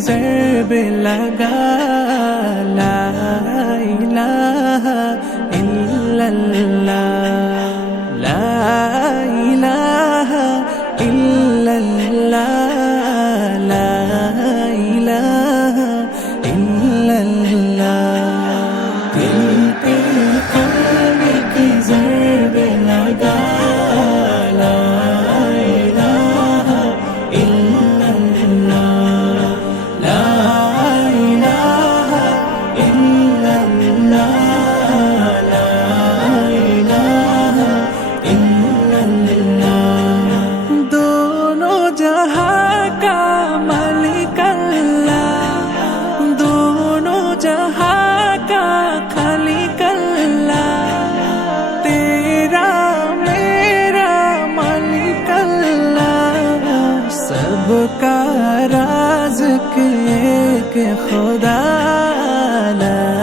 ضرب لگا لا الہ الا اللہ لا الہ الا اللہ لا الہ الا اللہ دل پہ قلب کی ضرب لگا لا الہ الا اللہ لا الہ الا اللہ لا الہ الا اللہ دونوں جہاں کا مالک اللہ دونوں جہاں کا خالق اللہ تیرا میرا مالک اللہ سب کا رازق ایک خدا لا